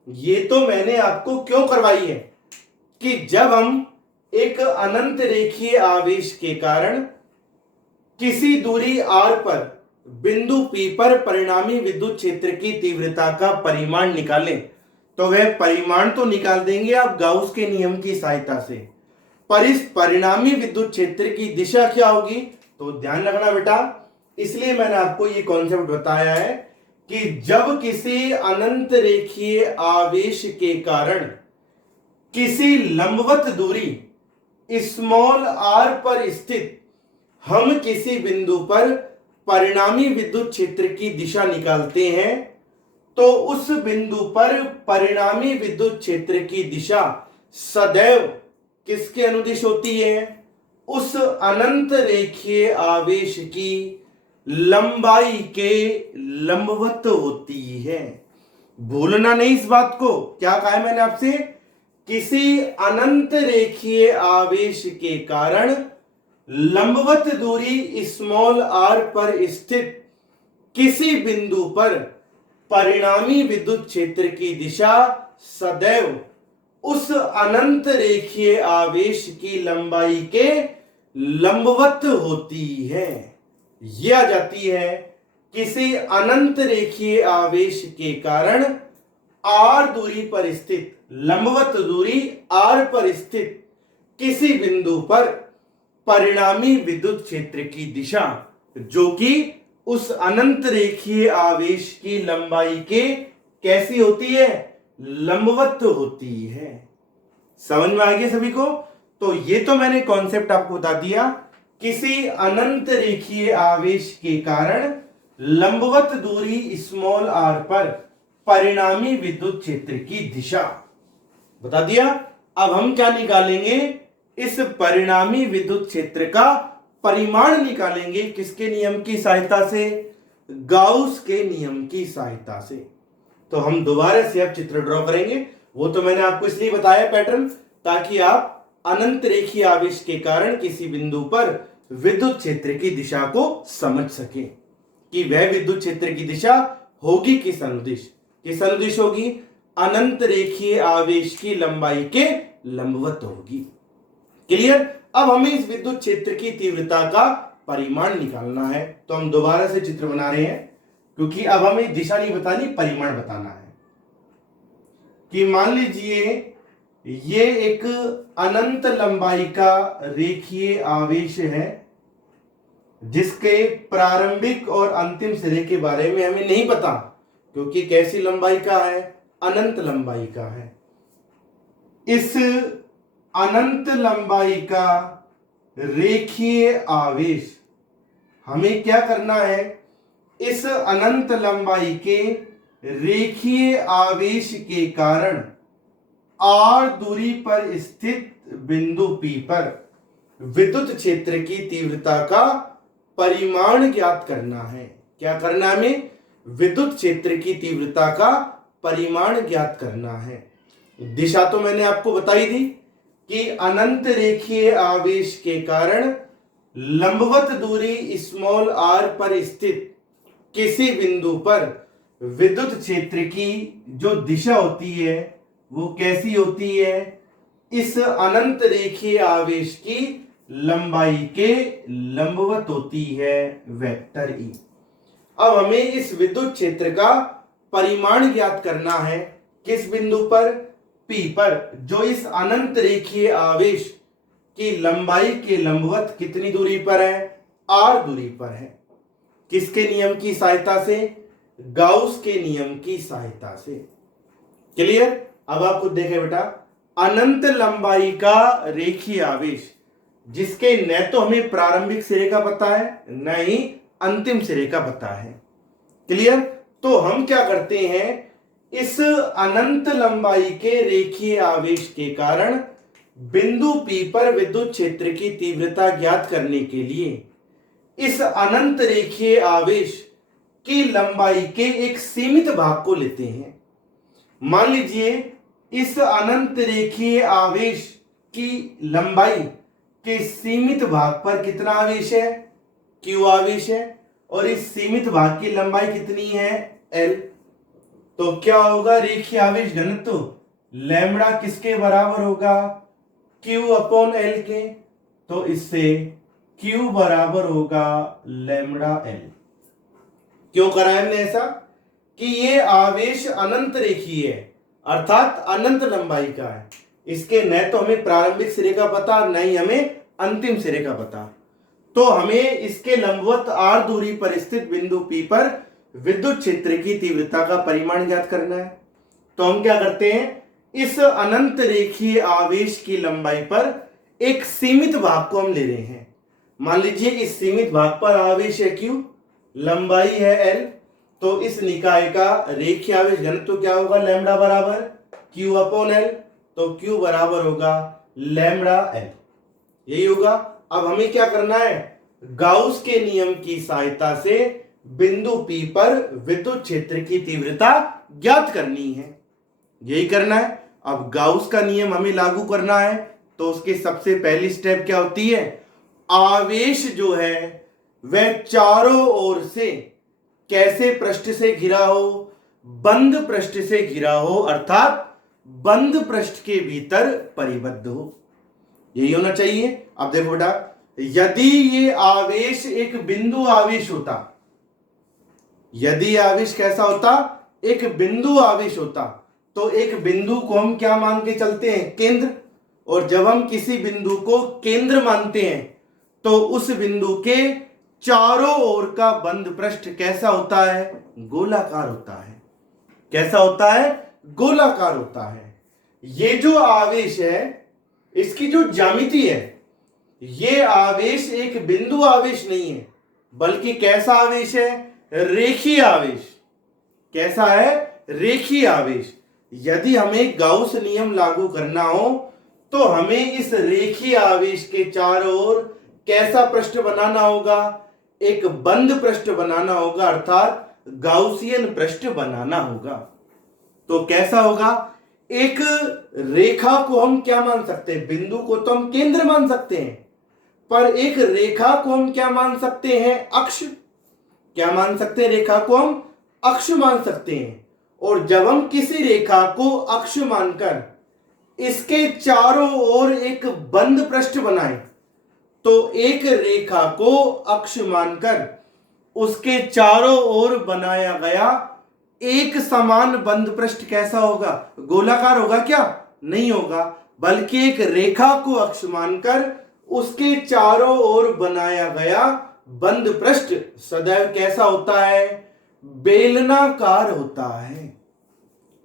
ये तो मैंने आपको क्यों करवाई है कि जब हम एक अनंत रेखीय आवेश के कारण किसी दूरी r पर बिंदु P पर परिणामी विद्युत क्षेत्र की तीव्रता का परिमाण निकालें, तो वह परिमाण तो निकाल देंगे आप गाउस के नियम की सहायता से, पर इस परिणामी विद्युत क्षेत्र की दिशा क्या होगी? तो ध्यान रखना बेटा, इसलिए मैंने आपको ये कॉन्सेप्ट बताया है कि जब किसी अनंत रेखीय आवेश के कारण किसी लंबवत दूरी स्मॉल r पर स्थित हम किसी बिंदु पर परिणामी विद्युत क्षेत्र की दिशा निकालते हैं, तो उस बिंदु पर परिणामी विद्युत क्षेत्र की दिशा सदैव किसके अनुदिश होती है? उस अनंत रेखीय आवेश की लंबाई के लंबवत होती है। भूलना नहीं इस बात को। क्या कहा है मैंने आपसे? किसी अनंत रेखीय आवेश के कारण लंबवत दूरी स्मॉल r पर स्थित किसी बिंदु पर परिणामी विद्युत क्षेत्र की दिशा सदैव उस अनंत रेखीय आवेश की लंबाई के लंबवत होती है। यह आ जाती है किसी अनंत रेखीय आवेश के कारण r दूरी पर स्थित, लंबवत दूरी r पर स्थित किसी बिंदु पर परिणामी विद्युत क्षेत्र की दिशा जो कि उस अनंत रेखीय आवेश की लंबाई के कैसी होती है? लंबवत होती है। समझ में आ गया सभी को? तो ये तो मैंने कॉन्सेप्ट आपको बता दिया, किसी अनंत रेखीय आवेश के कारण लंबवत दूरी स्मॉल r पर परिणामी विद्युत क्षेत्र की दिशा बता दिया। अब हम क्या निकालेंगे? इस परिणामी विद्युत क्षेत्र का परिमाण निकालेंगे। किसके नियम की सहायता से? गाउस के नियम की सहायता से। तो हम दोबारा से अब चित्र ड्रॉ करेंगे। वो तो मैंने आपको इसलिए बताया पैटर्न, ताकि आप अनंत रेखीय आवेश के कारण किसी बिंदु पर विद्युत क्षेत्र की दिशा को समझ सके कि वह विद्युत क्षेत्र की दिशा होगी किस अनुदिश? किस अनुदिश होगी? अनंत रेखीय आवेश की लंबाई के लंबवत होगी। क्लियर? अब हमें इस विद्युत क्षेत्र की तीव्रता का परिमाण निकालना है। तो हम दोबारा से चित्र बना रहे हैं, क्योंकि अब हमें दिशा नहीं बतानी, परिमाण बताना है। कि मान लीजिए ये एक अनंत लंबाई का रेखीय आवेश है जिसके प्रारंभिक और अंतिम सिरे के बारे में हमें नहीं पता, क्योंकि कैसी लंबाई का है? अनंत लंबाई का है। इस अनंत लंबाई का रेखीय आवेश हमें क्या करना है? इस अनंत लंबाई के रेखीय आवेश के कारण r दूरी पर स्थित बिंदु P पर विद्युत क्षेत्र की तीव्रता का परिमाण ज्ञात करना है। क्या करना है हमें? विद्युत क्षेत्र की तीव्रता का परिमाण ज्ञात करना है। दिशा तो मैंने आपको बताई थी कि अनंत रेखीय आवेश के कारण लंबवत दूरी स्मॉल r पर स्थित किसी बिंदु पर विद्युत क्षेत्र की जो दिशा होती है वो कैसी होती है? इस अनंत रेखीय आवेश की लंबाई के लंबवत होती है, वेक्टर ई। अब हमें इस विद्युत क्षेत्र का परिमाण ज्ञात करना है। किस बिंदु पर? P पर, जो इस अनंत रेखीय आवेश की लंबाई के लंबवत कितनी दूरी पर है? r दूरी पर है। किसके नियम की सहायता से? गाउस के नियम की सहायता से। क्लियर? अब आप खुद देखें बेटा, अनंत लंबाई का रेखीय आवेश जिसके न तो हमें प्रारंभिक सिरे का पता है न ही अंतिम सिरे का पता है। क्लियर? तो हम क्या करते हैं, इस अनंत लंबाई के रेखीय आवेश के कारण बिंदु P पर विद्युत क्षेत्र की तीव्रता ज्ञात करने के लिए इस अनंत रेखीय आवेश की लंबाई के एक सीमित भाग को लेते हैं। मान लीजिए इस अनंत रेखीय आवेश की लंबाई के सीमित भाग पर कितना आवेश है? Q आवेश है, और इस सीमित भाग की लंबाई कितनी है? L। तो क्या होगा? रेखीय आवेश घनत्व लैम्बडा किसके बराबर होगा? Q अपॉन L के। तो इससे Q बराबर होगा लैम्बडा L। क्यों करा है हमने ऐसा? कि ये आवेश अनंत रेखीय है, अर्थात अनंत लंबाई का है। इसके न तो हमें प्रारंभिक सिरे का पता न ही हमें अंतिम सिरे का पता। तो हमें इसके लंबवत r दूरी पर स्थित बिंदु P पर विद्युत क्षेत्र की तीव्रता का परिमाण ज्ञात करना है। तो हम क्या करते हैं, इस अनंत रेखीय आवेश की लंबाई पर एक सीमित भाग को हम ले रहे हैं। मान लीजिए इस सीमित भाग पर आवेश है Q, लंबाई है L। तो इस निकाय का रेखीय आवेश घनत्व क्या होगा? लैम्बडा बराबर Q अपॉन L। तो Q बराबर होगा लैम्बडा L, यही होगा। अब हमें क्या करना है? गाउस के नियम की सहायता से बिंदु P पर विद्युत क्षेत्र की तीव्रता ज्ञात करनी है, यही करना है। अब गाउस का नियम हमें लागू करना है, तो उसके सबसे पहली स्टेप क्या होती है? आवेश जो है वह चारों ओर से कैसे पृष्ठ से घिरा हो? बंद पृष्ठ से घिरा हो, अर्थात बंद पृष्ठ के भीतर परिबद्ध हो, यही होना चाहिए। अब देखो बेटा, यदि ये आवेश एक बिंदु आवेश होता, यदि आवेश कैसा होता? एक बिंदु आवेश होता, तो एक बिंदु को हम क्या मान के चलते हैं? केंद्र। और जब हम किसी बिंदु को केंद्र मानते हैं तो उस बिंदु के चारों ओर का बंद पृष्ठ कैसा होता है? गोलाकार होता है। कैसा होता है? गोलाकार होता है। ये जो आवेश है इसकी जो ज्यामिति है, ये आवेश एक बिंदु आवेश नहीं है, बल्कि कैसा आवेश है? रेखीय आवेश। कैसा है? रेखीय आवेश। यदि हमें गाउस नियम लागू करना हो तो हमें इस रेखीय आवेश के चारों ओर कैसा पृष्ठ बनाना होगा? एक बंद पृष्ठ बनाना होगा, अर्थात गाउसियन पृष्ठ बनाना होगा। तो कैसा होगा? एक रेखा को हम क्या मान सकते हैं? बिंदु को तो हम केंद्र मान सकते हैं, पर एक रेखा को हम क्या मान सकते हैं? अक्ष। क्या मान सकते हैं? रेखा को हम अक्ष मान सकते हैं। और जब हम किसी रेखा को अक्ष मानकर इसके चारों ओर एक बंद पृष्ठ बनाएं, तो एक रेखा को अक्ष मानकर उसके चारों ओर बनाया गया एक समान बंद पृष्ठ कैसा होगा? गोलाकार होगा क्या? नहीं होगा, बल्कि एक रेखा को अक्ष मानकर उसके चारों ओर बनाया गया बंद पृष्ठ सदैव कैसा होता है? बेलनाकार होता है।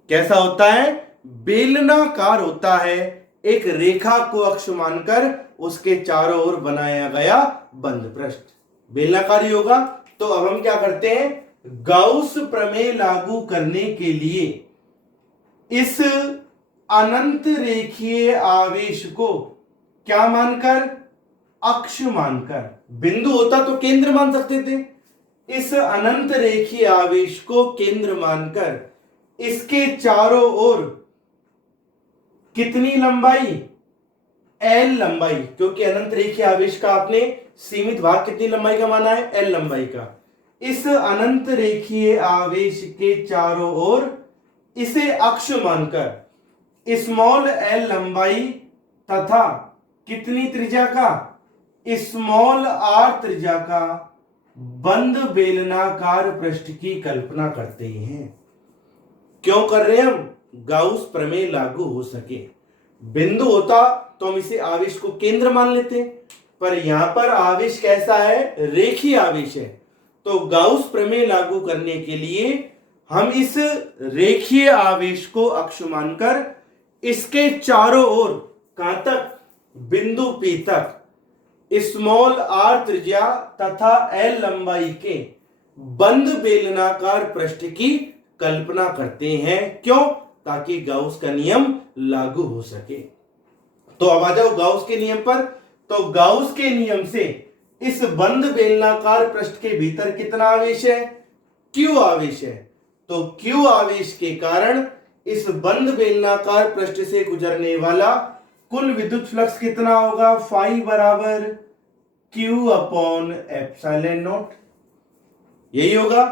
कैसा होता है? बेलनाकार होता है। एक रेखा को अक्ष मानकर उसके चारों ओर बनाया गया बंद पृष्ठ बेलनाकार ही होगा। तो अब हम क्या करते हैं? गाउस प्रमेय लागू करने के लिए इस अनंत रेखीय आवेश को क्या मानकर? अक्ष मानकर, बिंदु होता तो केंद्र मान सकते थे, इस अनंत रेखीय आवेश को केंद्र मानकर इसके चारों ओर कितनी लंबाई, एल लंबाई, क्योंकि अनंत रेखीय आवेश का आपने सीमित भाग कितनी लंबाई का माना है, एल लंबाई का। इस अनंत रेखीय आवेश के चारों ओर इसे अक्ष मानकर स्मॉल एल लंबाई तथा कितनी त्रिज्या का, स्मॉल आर त्रिज्या का बंद बेलनाकार पृष्ठ की कल्पना करते हैं। क्यों कर रहे हैं हम, गाउस प्रमेय लागू हो सके। बिंदु होता तो हम इसे आवेश को केंद्र मान लेते, पर यहां पर आवेश कैसा है, रेखीय आवेश है, तो गाउस प्रमेय लागू करने के लिए हम इस रेखीय आवेश को अक्ष मानकर इसके चारों ओर कहां तक, बिंदु P तक स्मॉल आर त्रिज्या तथा एल लंबाई के बंद बेलनाकार पृष्ठ की कल्पना करते हैं। क्यों, ताकि गाउस का नियम लागू हो सके। तो अब आ जाओ गाउस के नियम पर। तो गाउस के नियम से इस बंद बेलनाकार पृष्ठ के भीतर कितना आवेश है, Q आवेश है। तो Q आवेश के कारण इस बंद बेलनाकार पृष्ठ से गुजरने वाला कुल विद्युत फ्लक्स कितना होगा, फाई बराबर Q अपॉन एप्सिलॉन नॉट, यही होगा।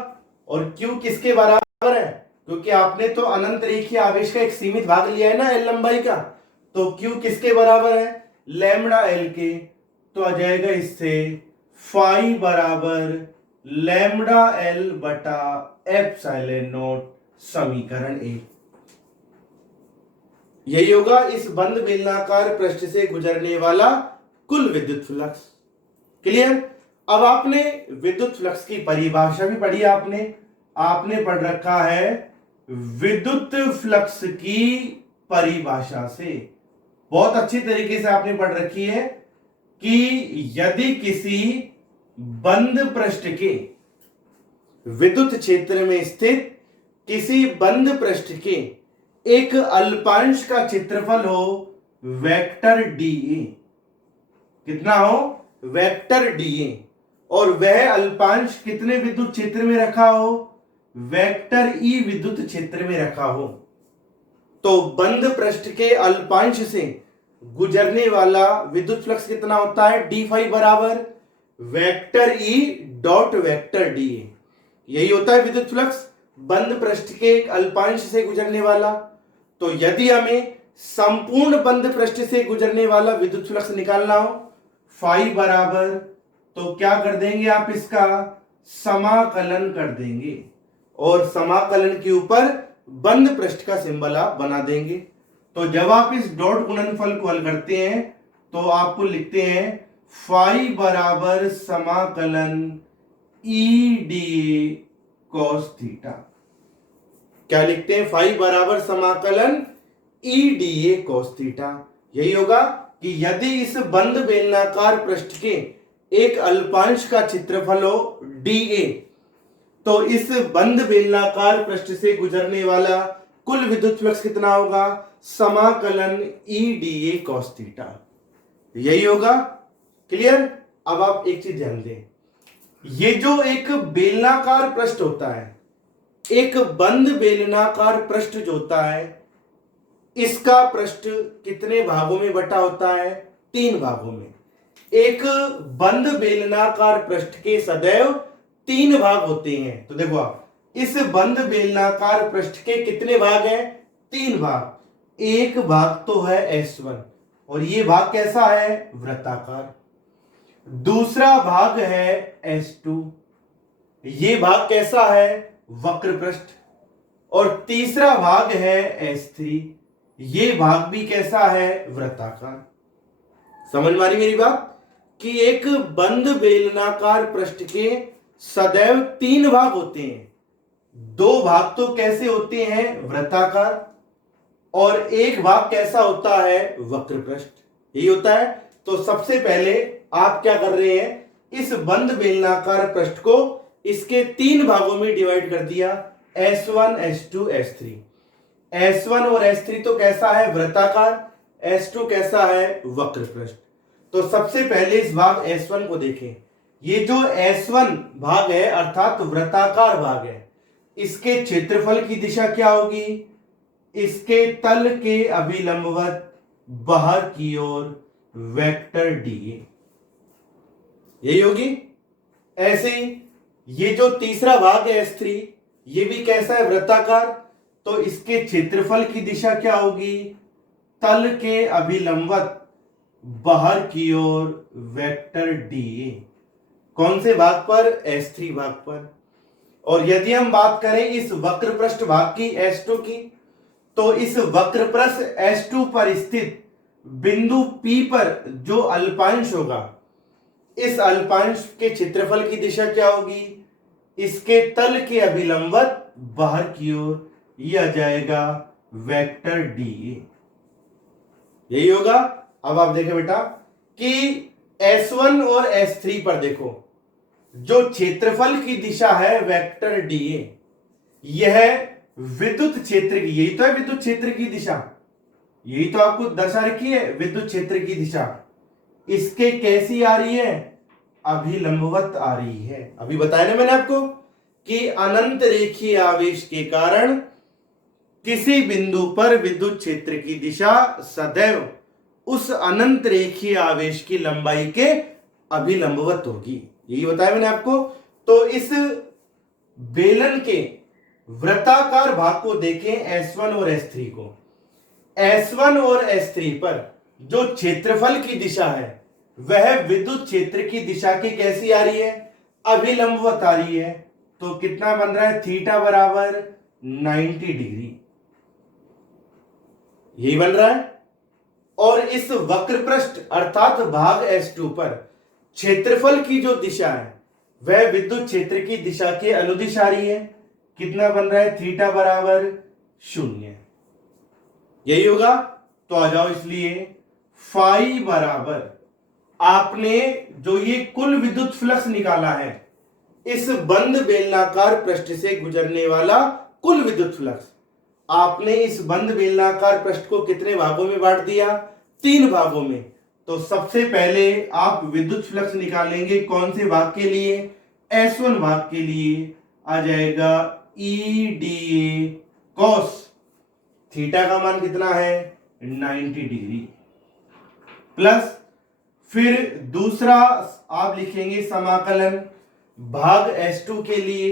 और Q किसके बराबर है, क्योंकि आपने तो अनंत रेखीय आवेश का एक सीमित भाग लिया है ना एल लंबाई का, तो Q किसके बराबर है, लैम्डा एल के। तो आ जाएगा इससे फाई बराबर लैम्डा एल बटा एप्सिलॉन नॉट, समीकरण 1। यही होगा इस बंद बेलनाकार पृष्ठ से गुजरने वाला कुल विद्युत फ्लक्स। क्लियर। अब आपने विद्युत फ्लक्स की परिभाषा भी पढ़ी, आपने पढ़ रखा है विद्युत फ्लक्स की परिभाषा से, बहुत अच्छी तरीके से आपने पढ़ रखी है कि यदि किसी बंद पृष्ठ के विद्युत क्षेत्र में स्थित किसी बंद पृष्ठ के एक अल्पांश का क्षेत्रफल हो वेक्टर डीए, कितना हो, वेक्टर डीए, और वह अल्पांश कितने विद्युत क्षेत्र में रखा हो, वेक्टर ई विद्युत क्षेत्र में रखा हो, तो बंद पृष्ठ के अल्पांश से गुजरने वाला विद्युत फ्लक्स कितना होता है, डी फाई बराबर vector E dot vector DA. यही होता है विद्युत फ्लक्स बंद पृष्ठ के एक अल्पांश से गुजरने वाला। तो यदि हमें संपूर्ण बंद पृष्ठ से गुजरने वाला विद्युत फ्लक्स निकालना हो, फाई बराबर, तो क्या कर देंगे आप, इसका समाकलन कर देंगे, और समाकलन के ऊपर बंद पृष्ठ का सिंबल आप बना देंगे। तो जब आप इस डॉट गुणनफल को हल करते हैं तो आपको लिखते हैं फाई बराबर समाकलन ई डी कॉस थीटा। क्या लिखते हैं, फाई बराबर समाकलन E D A cos theta. यही होगा कि यदि इस बंद बेलनाकार पृष्ठ के एक अल्पांश का क्षेत्रफल हो डी ए, तो इस बंद बेलनाकार पृष्ठ से गुजरने वाला कुल विद्युत फ्लक्स कितना होगा, समाकलन E D A cos theta. यही होगा। क्लियर। अब आप एक चीज ध्यान दें, ये जो एक बेलनाकार पृष्ठ होता है, एक बंद बेलनाकार पृष्ठ जो होता है, इसका पृष्ठ कितने भागों में बटा होता है, 3 भागों में। एक बंद बेलनाकार पृष्ठ के सदैव 3 भाग होते हैं। तो देखो आप, इस बंद बेलनाकार पृष्ठ के कितने भाग हैं, 3 भाग। एक भाग तो है S1, और ये भाग कैसा है, वृत्ताकार। दूसरा भाग है S2, ये भाग कैसा है, वक्र पृष्ठ। और तीसरा भाग है S3, ये भाग भी कैसा है, वृत्ताकार। समझ में आ रही मेरी बात, कि एक बंद बेलनाकार पृष्ठ के सदैव 3 भाग होते हैं। 2 भाग तो कैसे होते हैं, वृत्ताकार, और एक भाग कैसा होता है, वक्र पृष्ठ। यही होता है। तो सबसे पहले आप क्या कर रहे हैं, इस बंद बेलनाकार पृष्ठ को इसके 3 भागों में डिवाइड कर दिया, S1, S2, S3। S1 और S3 तो कैसा है, वृत्ताकार, S2 कैसा है, वक्र पृष्ठ। तो सबसे पहले इस भाग S1 को देखें। ये जो S1 भाग है अर्थात वृत्ताकार भाग है, इसके क्षेत्रफल की दिशा क्या होगी? इसके तल के अभिलंबवत बाहर की ओर वेक्टर DA, यही होगी। ऐसे ही ये जो तीसरा भाग है S3, ये भी कैसा है? वृत्ताकार। तो इसके क्षेत्रफल की दिशा क्या होगी? तल के अभिलंबवत बाहर की ओर वेक्टर DA। कौन से भाग पर? S3 भाग पर। और यदि हम बात करें इस वक्र पृष्ठ भाग की S2 की, तो इस वक्र पृष्ठ S2 पर स्थित बिंदु P पर जो अल्पांश होगा, इस अल्पांश के क्षेत्रफल की दिशा क्या होगी? इसके तल के अभिलंबवत बाहर की ओर, यह आ जाएगा वेक्टर DA, यही होगा। अब आप देखें बेटा कि S1 और S3 पर देखो, जो क्षेत्रफल की दिशा है वेक्टर DA, यह विद्युत क्षेत्र की, यही तो है विद्युत क्षेत्र की दिशा, यही तो आपको दर्शा रखी है विद्युत क्षेत्र की दिशा। इसके कैसी आ रही है? अभिलंबवत आ रही है। अभी बताया ना मैंने आपको कि अनंत रेखीय आवेश के कारण किसी बिंदु पर विद्युत क्षेत्र की दिशा सदैव उस अनंत रेखीय आवेश की लंबाई के अभिलंबवत होगी, यही बताया मैंने आपको। तो इस बेलन के वृत्ताकार भाग को देखें S1 और S3 को। S1 और S3 पर जो क्षेत्रफल की दिशा है वह विद्युत क्षेत्र की दिशा की कैसी आ रही है? अभिलंबवत आ रही है। तो कितना बन रहा है? थीटा बराबर 90 डिग्री, यही बन रहा है। और इस वक्र पृष्ठ अर्थात भाग S2 पर क्षेत्रफल की जो दिशा है वह विद्युत क्षेत्र की दिशा के अनुदिश आ रही है। कितना बन रहा है? थीटा बराबर 0, यही होगा। तो आ जाओ, इसलिए फाई बराबर, आपने जो ये कुल विद्युत फ्लक्स निकाला है, इस बंद बेलनाकार पृष्ठ से गुजरने वाला कुल विद्युत फ्लक्स, आपने इस बंद बेलनाकार पृष्ठ को कितने भागों में बांट दिया? 3 भागों में। तो सबसे पहले आप विद्युत फ्लक्स निकालेंगे कौन से भाग के लिए? S1 भाग के लिए। आ जाएगा EDA cos थीटा का मान कितना है? 90 डिग्री, प्लस फिर दूसरा आप लिखेंगे समाकलन भाग S2 के लिए,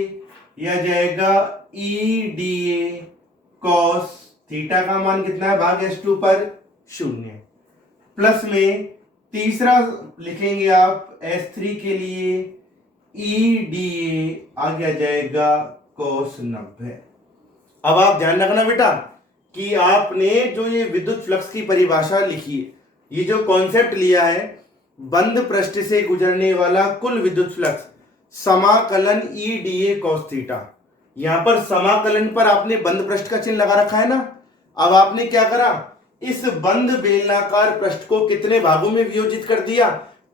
यह जाएगा EDA cos थीटा का मान कितना है भाग S2 पर? 0, प्लस में तीसरा लिखेंगे आप S3 के लिए EDA, आगे आ जाएगा cos 90। अब आप ध्यान रखना बेटा कि आपने जो ये विद्युत फ्लक्स की परिभाषा लिखी है, ये जो कॉन्सेप्ट लिया है, बंद पृष्ठ से गुजरने वाला कुल विद्युत फ्लक्स समाकलन EDA cos थीटा, यहां पर समाकलन पर आपने बंद पृष्ठ का चिन्ह लगा रखा है ना। अब आपने क्या करा? इस बंद बेलनाकार पृष्ठ को कितने भागों में वियोजित कर दिया?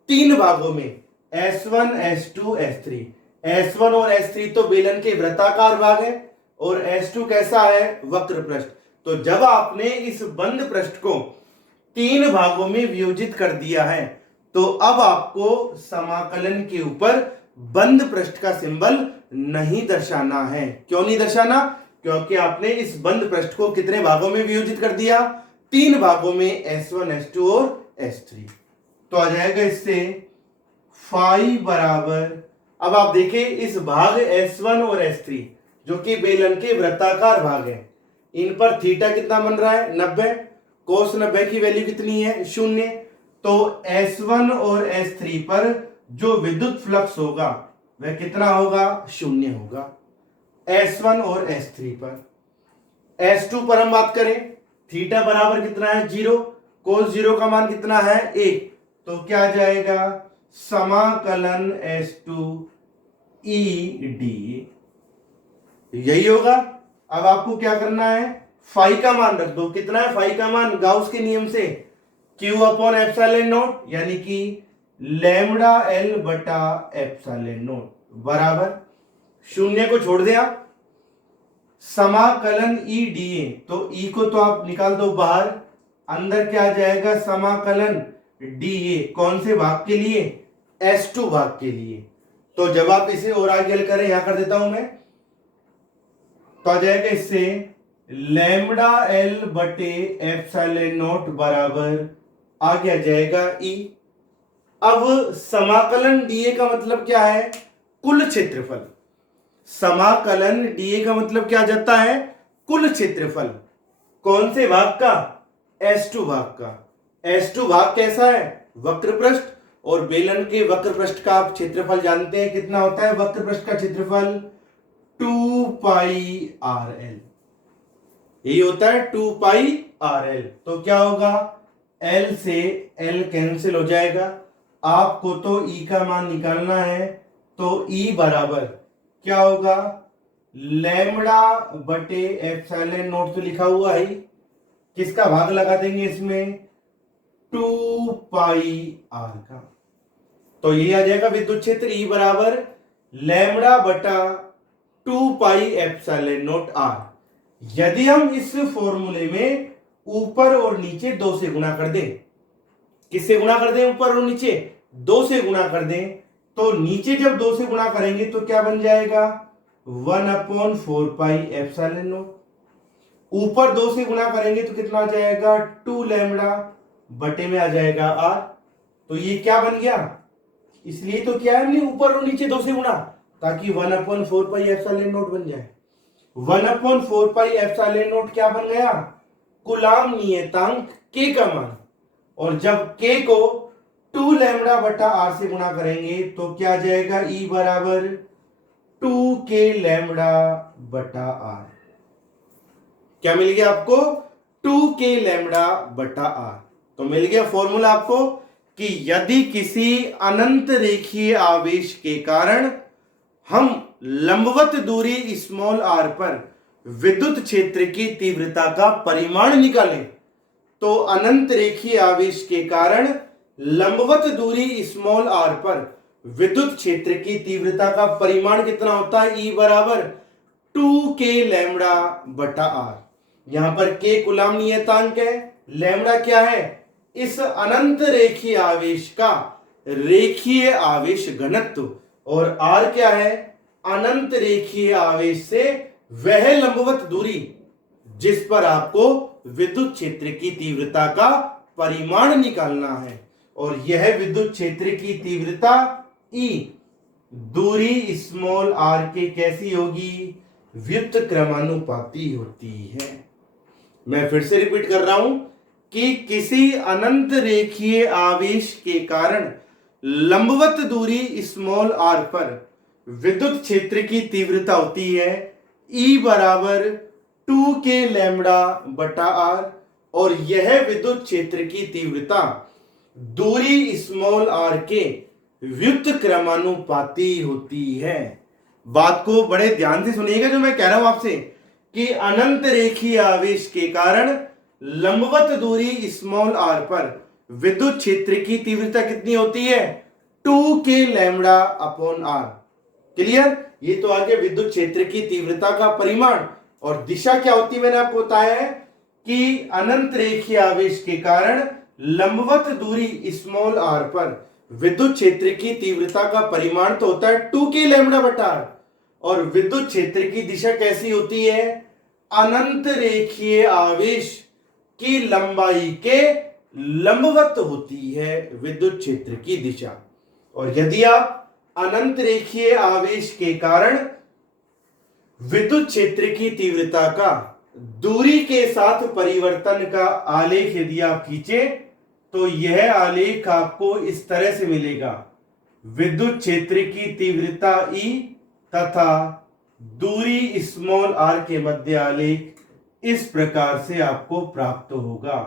3 भागों में, S1 S2 S3। S1 और S3 तो बेलन के वृत्ताकार भाग है और S2 कैसा है? वक्र पृष्ठ। तो जब आपने इस बंद पृष्ठ को 3 भागों में वियोजित कर दिया है, तो अब आपको समाकलन के ऊपर बंद पृष्ठ का सिंबल नहीं दर्शाना है। क्यों नहीं दर्शाना? क्योंकि आपने इस बंद पृष्ठ को कितने भागों में वियोजित कर दिया? 3 भागों में, S1 S2 और S3। तो आ जाएगा इससे फाई बराबर, अब आप देखें इस भाग S1 और S3 जो कि बेलन के वृत्ताकार भाग है, इन पर थीटा कितना बन रहा है? 90। कोस 90 की वैल्यू कितनी है? 0। तो S1 और S3 पर जो विद्युत फ्लक्स होगा वह कितना होगा? 0 होगा S1 और S3 पर। S2 पर हम बात करें, थीटा बराबर कितना है? 0। कोस 0 का मान कितना है? 1। तो क्या आ जाएगा? समाकलन S2 EDA, यही होगा। अब आपको क्या करना है? फाई का मान रख दो। कितना है फाई का मान? गाउस के नियम से Q अपॉन एप्सिलॉन नॉट, यानी कि लैम्डा L बटा एप्सिलॉन नॉट बराबर 0 को छोड़ दें आप, समाकलन EDA, तो E को तो आप निकाल दो बाहर, अंदर क्या आ जाएगा? समाकलन dA कौन से भाग के लिए? S2 भाग के लिए। तो जब आप इसे और आगे हल करें, यहां कर देता हूं मैं, तो आ जाएगा इससे लैम्बडा L बटे एप्सिलॉन नॉट बराबर आगे आ जाएगा E। अब समाकलन dA का मतलब क्या है? कुल क्षेत्रफल। समाकलन dA का मतलब क्या जाता है? कुल क्षेत्रफल। कौन से भाग का? S2 भाग का। S2 भाग कैसा है? वक्र पृष्ठ। और बेलन के वक्र पृष्ठ का आप क्षेत्रफल जानते हैं कितना होता है? वक्र पृष्ठ का क्षेत्रफल 2 पाई RL, यही होता है 2 पाई RL। तो क्या होगा? L से L कैंसिल हो जाएगा। आपको तो E का मान निकालना है, तो E बराबर क्या होगा? लैम्बडा बटे एप्सिलॉन नॉट तो लिखा हुआ है, किसका भाग लगा देंगे इसमें? 2 पाई R का। तो ये आ जाएगा विद्युत क्षेत्र E बराबर लैम्बडा बटा 2 पाई एप्सिलॉन नॉट R। यदि हम इस फॉर्मूले में ऊपर और नीचे 2 से गुणा कर दें, किससे गुणा कर दें? ऊपर और नीचे 2 से गुणा कर दें, तो नीचे जब 2 से गुणा करेंगे तो क्या बन जाएगा? 1/4 पाई एप्सिलॉन नॉट। ऊपर 2 से गुणा करेंगे तो कितना आ जाएगा? 2 लैम्बडा बटे में आ जाएगा R। तो ये क्या बन गया? इसलिए तो क्या है, हमने ऊपर और नीचे 2 से गुणा, ताकि 1/4 पाई एप्सिलॉन नॉट बन जाए। 1/4 पाई एप्सिलॉन नॉट क्या बन गया? कूलाम नियतांक K का मान। और जब K को 2 लैम्बडा बटा R से गुणा करेंगे तो क्या आ जाएगा? E बराबर 2K लैम्बडा बटा R। क्या मिल गया आपको? 2K लैम्बडा बटा R। तो मिल गया फॉर्मूला आपको कि यदि किसी अनंत रेखीय आवेश के कारण हम लंबवत दूरी स्मॉल r पर विद्युत क्षेत्र की तीव्रता का परिमाण निकालें, तो अनंत रेखीय आवेश के कारण लंबवत दूरी स्मॉल r पर विद्युत क्षेत्र की तीव्रता का परिमाण कितना होता है? E बराबर 2K लैम्बडा बटा R। यहां पर K कूलाम नियतांक है, लैम्बडा क्या है? इस अनंत रेखीय आवेश का रेखीय आवेश घनत्व, और R क्या है? अनंत रेखीय आवेश से वह लंबवत दूरी जिस पर आपको विद्युत क्षेत्र की तीव्रता का परिमाण निकालना है। और यह विद्युत क्षेत्र की तीव्रता E दूरी स्मॉल r के कैसी होगी? व्युत्क्रमानुपाती होती है। मैं फिर से रिपीट कर रहा हूं कि किसी अनंत रेखीय आवेश के कारण लंबवत दूरी स्मॉल r पर विद्युत क्षेत्र की तीव्रता होती है E बराबर 2K लैम्बडा बटा R। और यह विद्युत क्षेत्र की तीव्रता दूरी स्मॉल r के व्युत्क्रमानुपाती होती है। बात को बड़े ध्यान से सुनिएगा जो मैं कह रहा हूं आपसे, कि अनंत रेखीय आवेश के कारण लंबवत दूरी स्मॉल r पर विद्युत क्षेत्र की तीव्रता कितनी होती है? 2K lambda upon R। Clear? ये तो आगे विद्युत क्षेत्र की तीव्रता का परिमाण। और दिशा क्या होती है? मैंने आपको बताया है कि अनंत रेखीय आवेश के कारण लंबवत दूरी स्मॉल r पर विद्युत क्षेत्र की तीव्रता का परिमाण तो होता है 2K लैम्बडा बटा R। और विद्युत क्षेत्र की दिशा कैसी होती है? अनंत रेखीय आवेश की लंबाई के लंबवत होती है विद्युत क्षेत्र की दिशा। और यदि आप अनंत रेखीय आवेश के कारण विद्युत क्षेत्र की तीव्रता का दूरी के साथ परिवर्तन का आलेख यदि आप खींचे, तो यह आलेख आपको इस तरह से मिलेगा। विद्युत क्षेत्र की तीव्रता E तथा दूरी स्मॉल r के मध्य आलेख इस प्रकार से आपको प्राप्त होगा।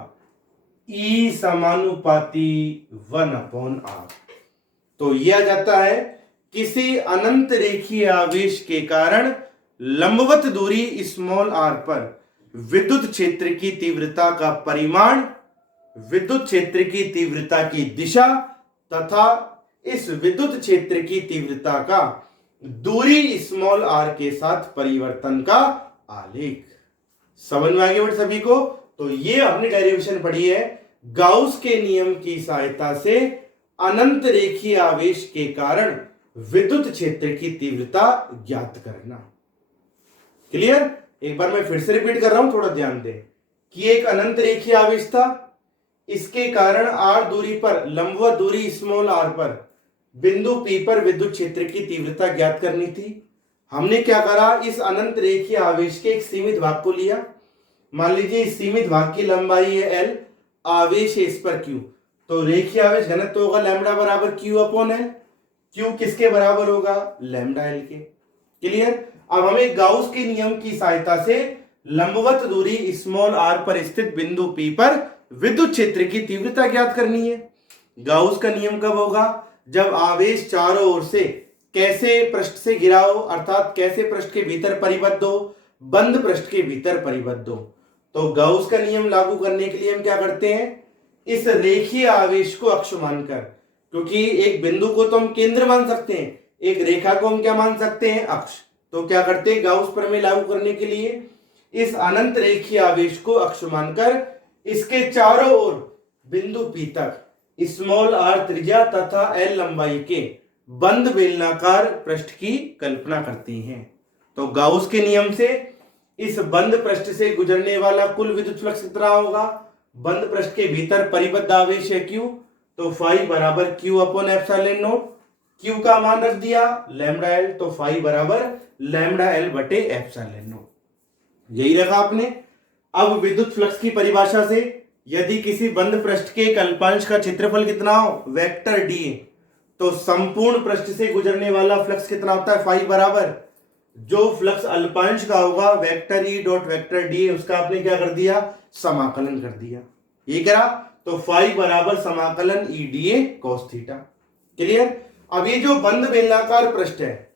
E समानुपाती 1/R। तो यह आ जाता है किसी अनंत रेखीय आवेश के कारण लंबवत दूरी स्मॉल r पर विद्युत क्षेत्र की तीव्रता का परिमाण, विद्युत क्षेत्र की तीव्रता की दिशा तथा इस विद्युत क्षेत्र की तीव्रता का दूरी स्मॉल r के साथ परिवर्तन का आलेख। समझ में आ गया बेटा सभी को? तो ये हमने डेरिवेशन पढ़ी है गाउस के नियम की सहायता से अनंत रेखीय आवेश के कारण विद्युत क्षेत्र की तीव्रता ज्ञात करना। क्लियर? एक बार मैं फिर से रिपीट कर रहा हूं, थोड़ा ध्यान दें कि एक अनंत रेखीय आवेश था, इसके कारण r दूरी पर, लंबवत दूरी स्मॉल r पर बिंदु P पर विद्युत क्षेत्र की तीव्रता ज्ञात करनी थी। हमने क्या करा, इस अनंत रेखीय आवेश के एक सीमित भाग को लिया। मान लीजिए इस सीमित भाग की लंबाई है L, आवेश है इस पर Q, तो रेखीय आवेश घनत्व होगा लैम्डा बराबर Q अपॉन L। Q किसके बराबर होगा? लैम्डा L के। क्लियर? अब हमें गाउस के नियम की सहायता से लंबवत दूरी स्मॉल r पर स्थित बिंदु P पर विद्युत क्षेत्र की तीव्रता ज्ञात करनी है। गाउस का नियम कब होगा? जब आवेश चारों ओर से कैसे पृष्ठ से घिरा हो, अर्थात कैसे पृष्ठ के भीतर परिबद्ध हो, बंद पृष्ठ के भीतर परिबद्ध हो। तो गाउस का नियम लागू करने के लिए हम क्या करते हैं, इस रेखीय आवेश को अक्ष मानकर, क्योंकि एक बिंदु को तो हम केंद्र मान सकते हैं, एक रेखा को हम क्या मान सकते हैं? अक्ष। तो क्या करते हैं, गाउस प्रमेय लागू करने के लिए इस अनंत रेखीय आवेश को अक्ष मानकर इसके चारों ओर बिंदु P तक स्मॉल r त्रिज्या तथा L लंबाई के बंद बेलनाकार पृष्ठ की कल्पना करती हैं। तो गाउस के नियम से इस बंद पृष्ठ से गुजरने वाला कुल विद्युत फ्लक्स कितना होगा? बंद पृष्ठ के भीतर परिबद्ध आवेश है Q, तो फाई बराबर Q upon epsilon not. Q का मान रख दिया लैम्डा L, तो फाई बराबर लैम्डा L बटे एप्सिलॉन नॉट। यही रखा आपने। अब विद्युत फ्लक्स की परिभाषा से यदि किसी बंद पृष्ठ के एक अल्पांश का क्षेत्रफल कितना हो, वेक्टर d, तो संपूर्ण पृष्ठ से गुजरने वाला फ्लक्स कितना होता है? फाई बराबर जो फ्लक्स अल्पांश का होगा vector E dot vector d, उसका आपने क्या कर दिया? समाकलन कर दिया। ये करा तो फाई बराबर समाकलन E dA cos theta. Clear? अब ये जो बंद बेलनाकार पृष्ठ है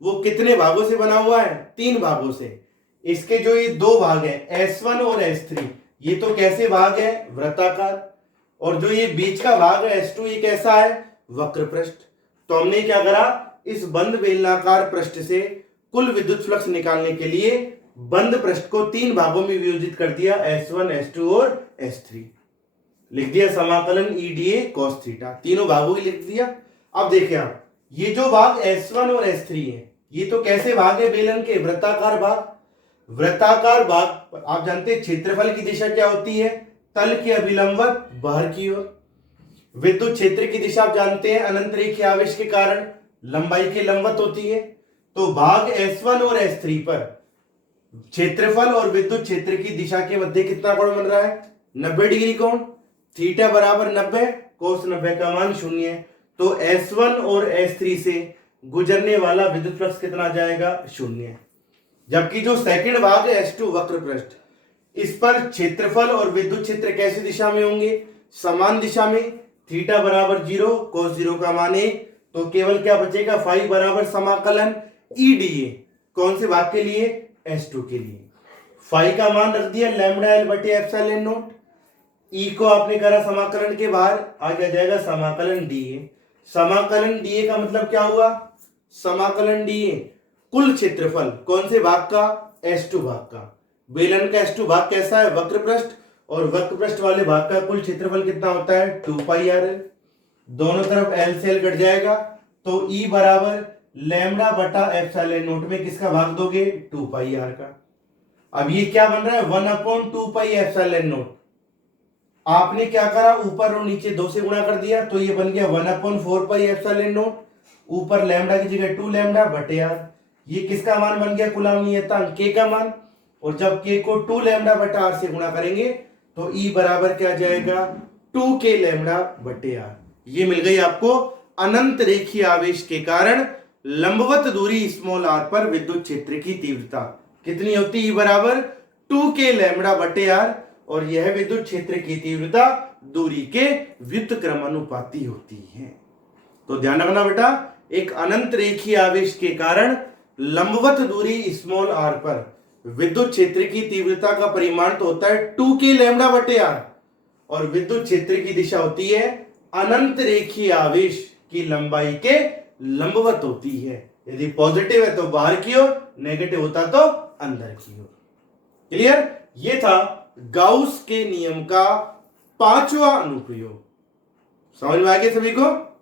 वो कितने भागों से बना हुआ है? 3 भागों से। इसके जो ये 2 भाग है S1 और S3, ये तो कैसे भाग है? वृत्ताकार। और जो ये बीच का भाग है S2, ये कैसा है? वक्र पृष्ठ। तो हमने क्या करा, इस बंद बेलनाकार पृष्ठ से कुल विद्युत फ्लक्स निकालने के लिए बंद पृष्ठ को 3 भागों में विभाजित कर दिया, S1, S2 और S3। लिख दिया समाकलन E dA cos थीटा, तीनों भागों की लिख दिया। अब देखिए आप, ये जो भाग S1 और S3 है, ये तो कैसे भाग है बेलन के? वृत्ताकार भाग। वृत्ताकार भाग आप जानते हैं क्षेत्रफल की दिशा क्या होती है? तल के अभिलंबवत बाहर की ओर। विद्युत क्षेत्र की दिशा आप जानते हैं अनंत रेखीय आवेश के कारण लंबाई के लंबवत होती है। तो भाग S1 और S3 पर क्षेत्रफल और विद्युत क्षेत्र की दिशा के मध्य कितना कोण बन रहा है? 90 डिग्री कोण। थीटा बराबर 90, कोस 90 का मान 0 है। तो S1 और S3 से गुजरने वाला विद्युत फ्लक्स कितना जाएगा? 0। जबकि जो सेकंड भाग है S2 वक्र पृष्ठ, इस पर क्षेत्रफल और विद्युत क्षेत्र कैसी दिशा में होंगे? समान दिशा में। थीटा बराबर 0, कोस 0 का मान 1, तो केवल क्या बचेगा? फाई बराबर समाकलन E dA, कौन से भाग के लिए? S2 के लिए। फाई का मान रख दिया लैम्डा L बटे एप्सिलॉन नॉट। E को आपने करा समाकलन के बाहर, आगे आ जाएगा समाकलन dA। समाकलन dA का मतलब क्या हुआ? समाकलन dA कुल क्षेत्रफल कौन से भाग का? S2 भाग का। बेलन का S2 भाग कैसा है? वक्र पृष्ठ। और वक्र पृष्ठ वाले भाग का कुल क्षेत्रफल कितना होता है? 2 पाई r l। दोनों तरफ L से L कट जाएगा, तो E बराबर लैम्डा बटा एप्सिलॉन नॉट में किसका भाग दोगे? 2 पाई r का। अब ये क्या बन रहा है? 1/2 पाई एप्सिलॉन नॉट। आपने क्या करा, ऊपर और नीचे 2 से गुणा कर दिया, तो ये बन गया 1/4 पाई एप्सिलॉन नॉट। ऊपर लैम्डा की जगह 2 लैम्डा बटे r। ये किसका मान बन गया? कुलाम्नीयतांक K का मान। और जब K को 2 लैम्डा बटा r से गुणा करेंगे तो E बराबर क्या जाएगा? 2K लैम्डा बटे r। ये मिल गई आपको अनंत रेखीय आवेश के कारण लंबवत दूरी स्मॉल r पर विद्युत क्षेत्र की तीव्रता कितनी होती? E बराबर 2K लैम्डा बटे r। और यह विद्युत क्षेत्र की तीव्रता दूरी के व्युत्क्रमानुपाती होती है। तो ध्यान रखना बेटा, एक अनंत रेखीय आवेश के कारण लंबवत दूरी स्मॉल r पर विद्युत क्षेत्र की तीव्रता का परिमाण तो होता है 2K लैम्डा बटे r, और विद्युत क्षेत्र की दिशा होती है अनंत रेखीय आवेश की लंबाई के लंबवत होती है। यदि पॉजिटिव है तो बाहर की ओर, नेगेटिव होता तो अंदर की ओर। क्लियर? ये था गाउस के नियम का पांचवा अनुप्रयोग। समझ में आ गया सभी को?